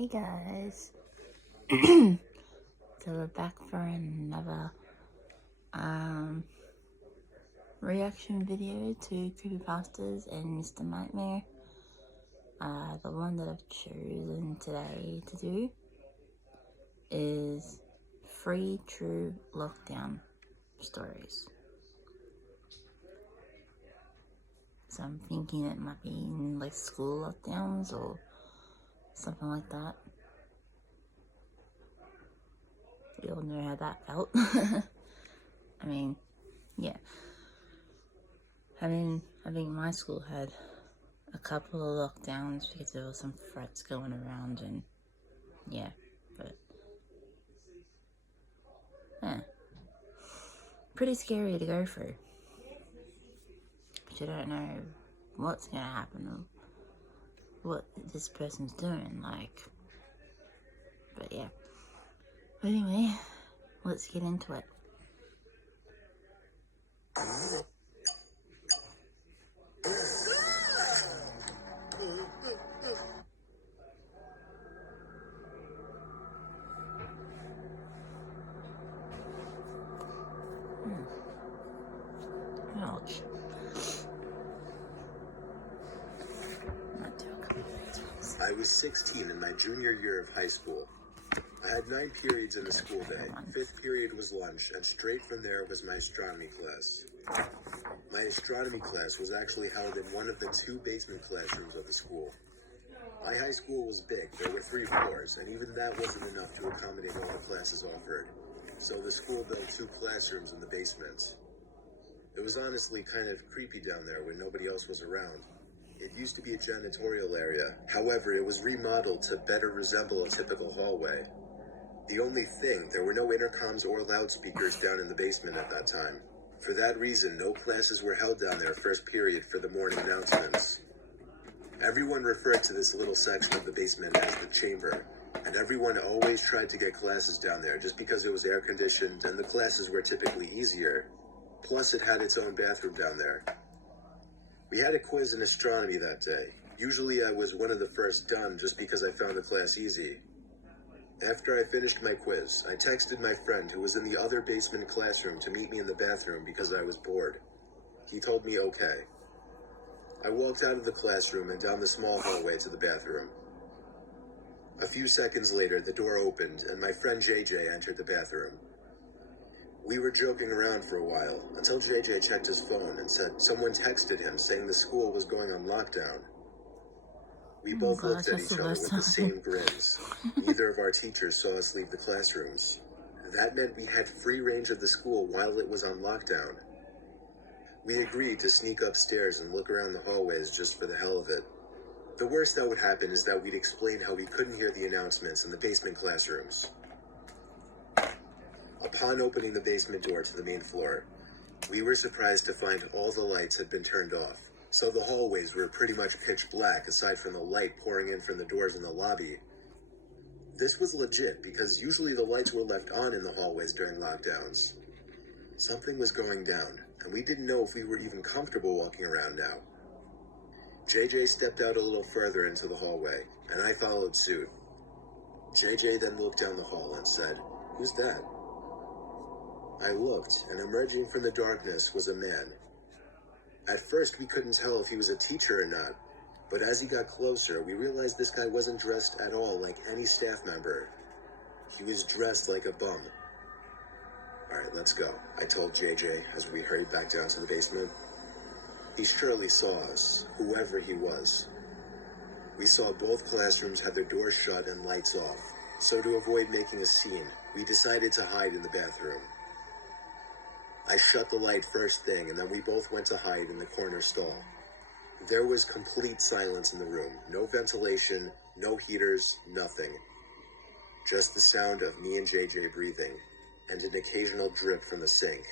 Hey guys, so we're back for another reaction video to Creepypastas and Mr. Nightmare. The one that I've chosen today to do is 3 true lockdown stories. So I'm thinking it might be in like school lockdowns or something like that. We all know how that felt. I mean, yeah. I think my school had a couple of lockdowns because there were some threats going around, and yeah, but pretty scary to go through. But you don't know what's gonna happen or what this person's doing, like. But yeah. Anyway, let's get into it. Ouch. I was 16 in my junior year of high school. I had 9 periods in the school day. 5th period was lunch, and straight from there was my astronomy class. My astronomy class was actually held in one of the 2 basement classrooms of the school. My high school was big. There were 3 floors, and even that wasn't enough to accommodate all the classes offered. So the school built 2 classrooms in the basement. It was honestly kind of creepy down there when nobody else was around. It used to be a janitorial area. However, it was remodeled to better resemble a typical hallway. The only thing, there were no intercoms or loudspeakers down in the basement at that time. For that reason, no classes were held down there first period for the morning announcements. Everyone referred to this little section of the basement as the chamber, and everyone always tried to get classes down there just because it was air conditioned and the classes were typically easier. Plus, it had its own bathroom down there. We had a quiz in astronomy that day. Usually I was one of the first done just because I found the class easy. After I finished my quiz, I texted my friend who was in the other basement classroom to meet me in the bathroom because I was bored. He told me okay. I walked out of the classroom and down the small hallway to the bathroom. A few seconds later, the door opened and my friend JJ entered the bathroom. We were joking around for a while, until JJ checked his phone and said someone texted him saying the school was going on lockdown. We both looked at each other with the same grins. Neither of our teachers saw us leave the classrooms. That meant we had free range of the school while it was on lockdown. We agreed to sneak upstairs and look around the hallways just for the hell of it. The worst that would happen is that we'd explain how we couldn't hear the announcements in the basement classrooms. Upon opening the basement door to the main floor, we were surprised to find all the lights had been turned off, so the hallways were pretty much pitch black aside from the light pouring in from the doors in the lobby. This was legit because usually the lights were left on in the hallways during lockdowns. Something was going down, and we didn't know if we were even comfortable walking around now. JJ stepped out a little further into the hallway, and I followed suit. JJ then looked down the hall and said, "Who's that?" I looked, and emerging from the darkness was a man. At first, we couldn't tell if he was a teacher or not, but as he got closer, we realized this guy wasn't dressed at all like any staff member. He was dressed like a bum. "Alright, let's go," I told JJ as we hurried back down to the basement. He surely saw us, whoever he was. We saw both classrooms had their doors shut and lights off, so to avoid making a scene, we decided to hide in the bathroom. I shut the light first thing, and then we both went to hide in the corner stall. There was complete silence in the room. No ventilation, no heaters, nothing. Just the sound of me and JJ breathing, and an occasional drip from the sink.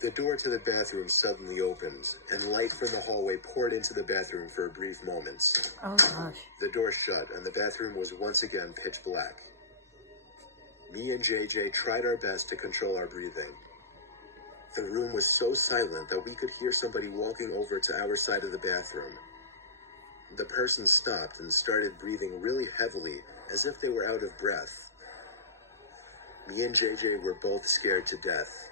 The door to the bathroom suddenly opened, and light from the hallway poured into the bathroom for a brief moment. Oh gosh. The door shut, and the bathroom was once again pitch black. Me and JJ tried our best to control our breathing. The room was so silent that we could hear somebody walking over to our side of the bathroom. The person stopped and started breathing really heavily, as if they were out of breath. Me and JJ were both scared to death.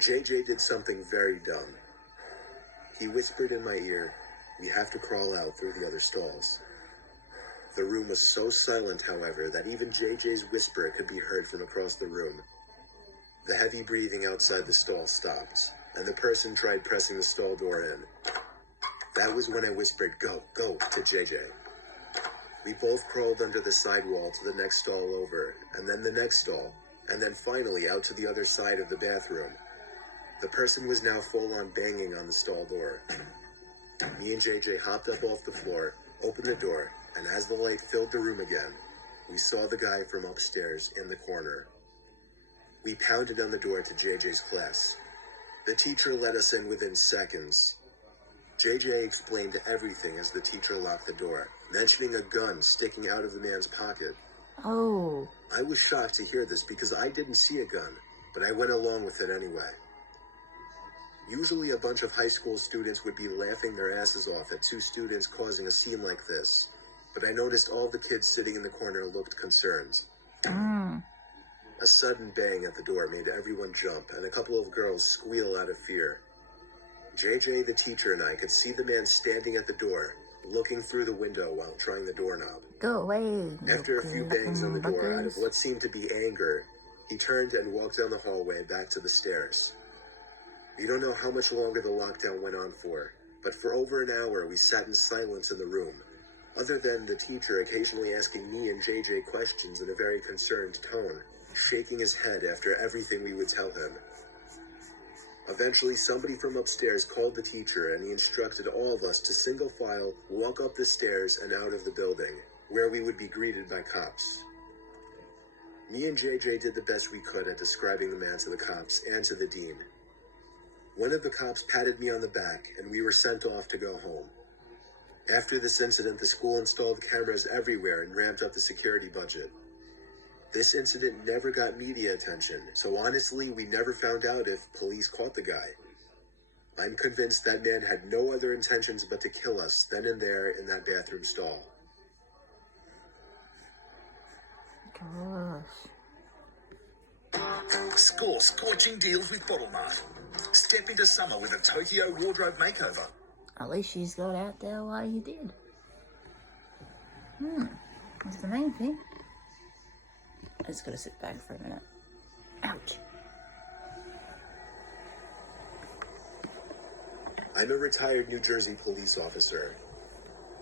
JJ did something very dumb. He whispered in my ear, "We have to crawl out through the other stalls." The room was so silent, however, that even JJ's whisper could be heard from across the room. The heavy breathing outside the stall stopped, and the person tried pressing the stall door in. That was when I whispered, "Go, go," to JJ. We both crawled under the sidewall to the next stall over, and then the next stall, and then finally out to the other side of the bathroom. The person was now full on banging on the stall door. Me and JJ hopped up off the floor, opened the door, and as the light filled the room again, we saw the guy from upstairs in the corner. We pounded on the door to JJ's class. The teacher let us in within seconds. JJ explained everything as the teacher locked the door, mentioning a gun sticking out of the man's pocket. Oh. I was shocked to hear this because I didn't see a gun, but I went along with it anyway. Usually a bunch of high school students would be laughing their asses off at two students causing a scene like this, but I noticed all the kids sitting in the corner looked concerned. A sudden bang at the door made everyone jump, and a couple of girls squeal out of fear. JJ, the teacher, and I could see the man standing at the door, looking through the window while trying the doorknob. Go away. After a few bangs on the door out of what seemed to be anger, he turned and walked down the hallway back to the stairs. We don't know how much longer the lockdown went on for, but for over an hour we sat in silence in the room, other than the teacher occasionally asking me and JJ questions in a very concerned tone, shaking his head after everything we would tell him. Eventually, somebody from upstairs called the teacher, and he instructed all of us to single file walk up the stairs and out of the building, where we would be greeted by cops. Me and JJ did the best we could at describing the man to the cops and to the dean. One of the cops patted me on the back, and we were sent off to go home. After this incident, the school installed cameras everywhere and ramped up the security budget. This incident never got media attention, so honestly, we never found out if police caught the guy. I'm convinced that man had no other intentions but to kill us then and there in that bathroom stall. Gosh. Score scorching deals with Bottle Mart. Step into summer with a Tokyo wardrobe makeover. At least she's got out there while you did. That's the main thing. I just gotta sit back for a minute. Ouch. I'm a retired New Jersey police officer.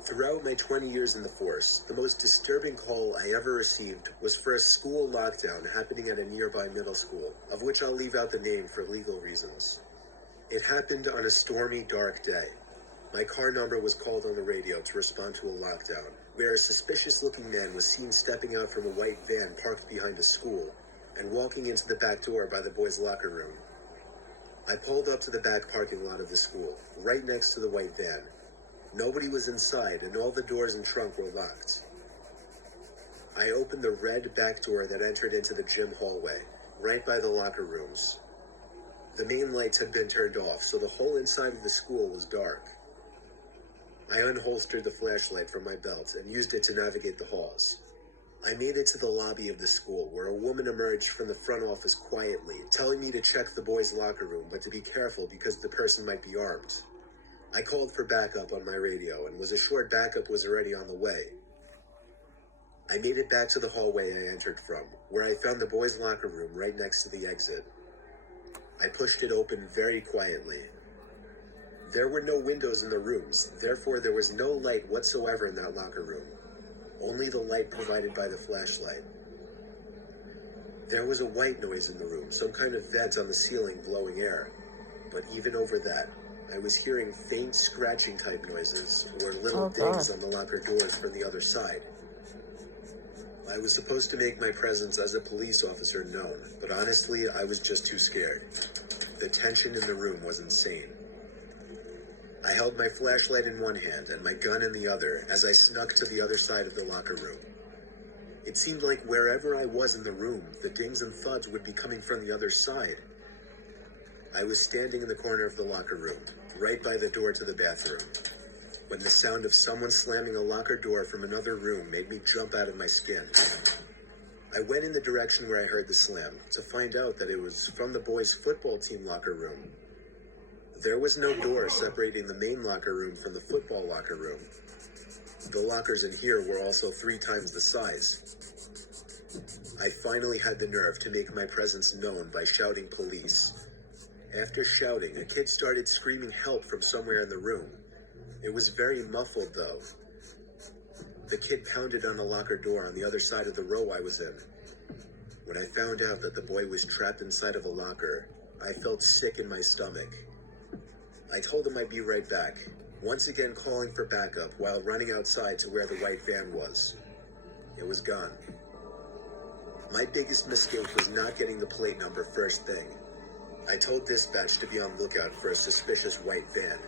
Throughout my 20 years in the force, the most disturbing call I ever received was for a school lockdown happening at a nearby middle school, of which I'll leave out the name for legal reasons. It happened on a stormy, dark day. My car number was called on the radio to respond to a lockdown, where a suspicious-looking man was seen stepping out from a white van parked behind a school and walking into the back door by the boys' locker room. I pulled up to the back parking lot of the school, right next to the white van. Nobody was inside, and all the doors and trunk were locked. I opened the red back door that entered into the gym hallway, right by the locker rooms. The main lights had been turned off, so the whole inside of the school was dark. I unholstered the flashlight from my belt and used it to navigate the halls. I made it to the lobby of the school, where a woman emerged from the front office quietly, telling me to check the boys' locker room, but to be careful because the person might be armed. I called for backup on my radio and was assured backup was already on the way. I made it back to the hallway I entered from, where I found the boys' locker room right next to the exit. I pushed it open very quietly. There were no windows in the rooms, therefore there was no light whatsoever in that locker room. Only the light provided by the flashlight. There was a white noise in the room, some kind of vent on the ceiling blowing air. But even over that, I was hearing faint scratching type noises, or little dings on the locker doors from the other side. I was supposed to make my presence as a police officer known, but honestly, I was just too scared. The tension in the room was insane. I held my flashlight in one hand and my gun in the other as I snuck to the other side of the locker room. It seemed like wherever I was in the room, the dings and thuds would be coming from the other side. I was standing in the corner of the locker room, right by the door to the bathroom. when the sound of someone slamming a locker door from another room made me jump out of my skin. I went in the direction where I heard the slam to find out that it was from the boys' football team locker room. There was no door separating the main locker room from the football locker room. The lockers in here were also 3 times the size. I finally had the nerve to make my presence known by shouting police. After shouting, a kid started screaming help from somewhere in the room. It was very muffled though. The kid pounded on the locker door on the other side of the row I was in. When I found out that the boy was trapped inside of a locker, I felt sick in my stomach. I told him I'd be right back, once again calling for backup while running outside to where the white van was. It was gone. My biggest mistake was not getting the plate number first thing. I told dispatch to be on lookout for a suspicious white van.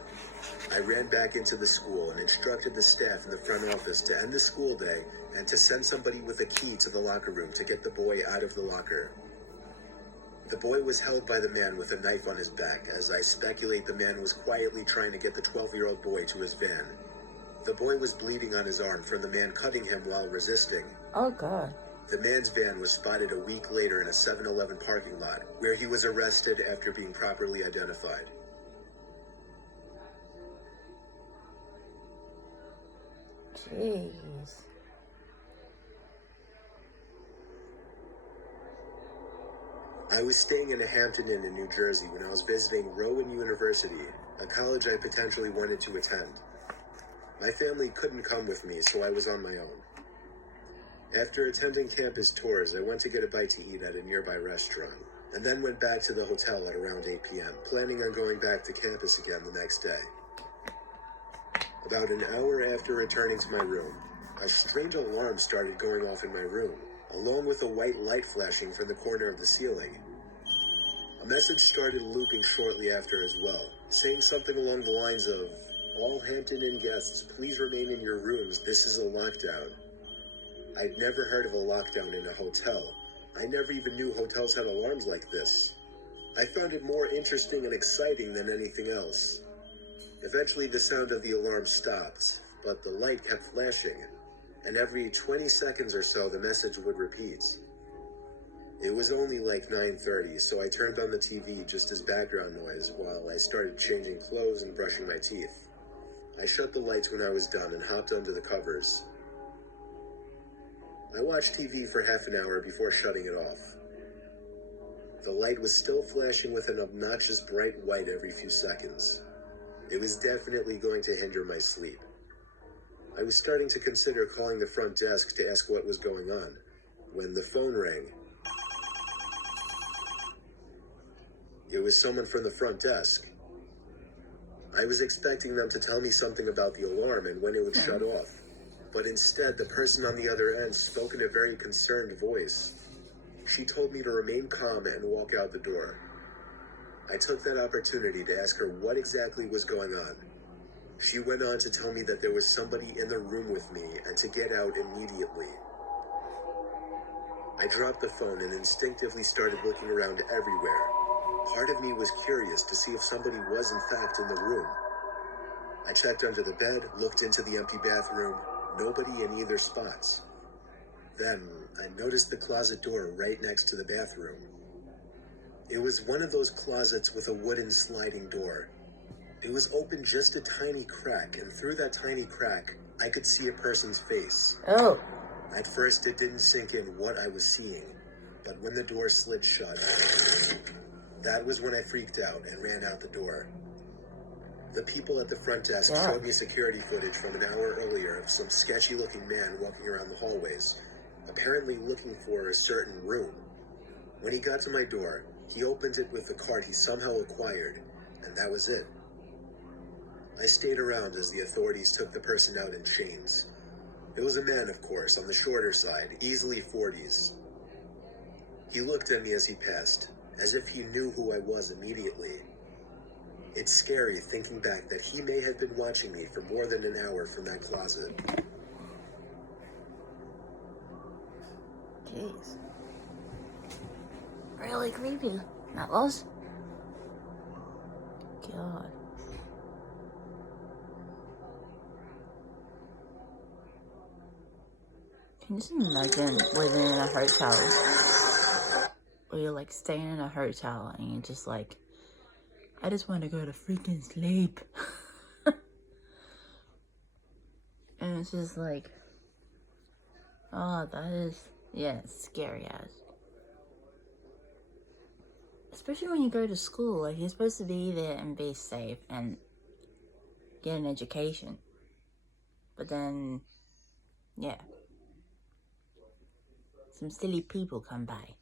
I ran back into the school and instructed the staff in the front office to end the school day and to send somebody with a key to the locker room to get the boy out of the locker. The boy was held by the man with a knife on his back, as I speculate the man was quietly trying to get the 12-year-old boy to his van. The boy was bleeding on his arm from the man cutting him while resisting. Oh, God. The man's van was spotted a week later in a 7-Eleven parking lot, where he was arrested after being properly identified. Jeez. I was staying in a Hampton Inn in New Jersey when I was visiting Rowan University, a college I potentially wanted to attend. My family couldn't come with me, so I was on my own. After attending campus tours, I went to get a bite to eat at a nearby restaurant, and then went back to the hotel at around 8 p.m., planning on going back to campus again the next day. About an hour after returning to my room, a strange alarm started going off in my room, along with a white light flashing from the corner of the ceiling. A message started looping shortly after as well, saying something along the lines of, "All Hampton Inn guests, please remain in your rooms, this is a lockdown." I'd never heard of a lockdown in a hotel. I never even knew hotels had alarms like this. I found it more interesting and exciting than anything else. Eventually the sound of the alarm stopped, but the light kept flashing, and every 20 seconds or so the message would repeat. It was only like 9:30, so I turned on the TV just as background noise while I started changing clothes and brushing my teeth. I shut the lights when I was done and hopped under the covers. I watched TV for half an hour before shutting it off. The light was still flashing with an obnoxious bright white every few seconds. It was definitely going to hinder my sleep. I was starting to consider calling the front desk to ask what was going on, when the phone rang. It was someone from the front desk. I was expecting them to tell me something about the alarm and when it would shut off. But instead, the person on the other end spoke in a very concerned voice. She told me to remain calm and walk out the door. I took that opportunity to ask her what exactly was going on. She went on to tell me that there was somebody in the room with me and to get out immediately. I dropped the phone and instinctively started looking around everywhere. Part of me was curious to see if somebody was in fact in the room. I checked under the bed, looked into the empty bathroom. Nobody in either spots. Then, I noticed the closet door right next to the bathroom. It was one of those closets with a wooden sliding door. It was open just a tiny crack, and through that tiny crack, I could see a person's face. Oh. At first, it didn't sink in what I was seeing, but when the door slid shut, that was when I freaked out and ran out the door. The people at the front desk showed me security footage from an hour earlier of some sketchy-looking man walking around the hallways, apparently looking for a certain room. When he got to my door, he opened it with the card he somehow acquired, and that was it. I stayed around as the authorities took the person out in chains. It was a man, of course, on the shorter side, easily 40s. He looked at me as he passed, as if he knew who I was immediately. It's scary thinking back that he may have been watching me for more than an hour from that closet. Jeez. Really creepy. That was. God. Can you just imagine living in a hotel? Or you're like staying in a hotel and you're just like, I just want to go to freaking sleep. And it's just like, oh, that is, yeah, it's scary as. Especially when you go to school, like you're supposed to be there and be safe and get an education. But then, yeah, some silly people come by.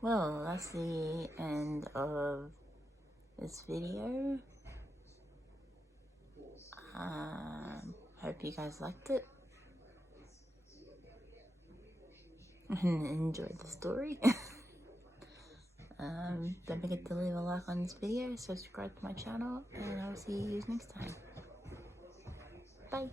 Well, that's the end of this video. Hope you guys liked it and enjoyed the story. Don't forget to leave a like on this video, subscribe to my channel, and I will see you next time. Bye.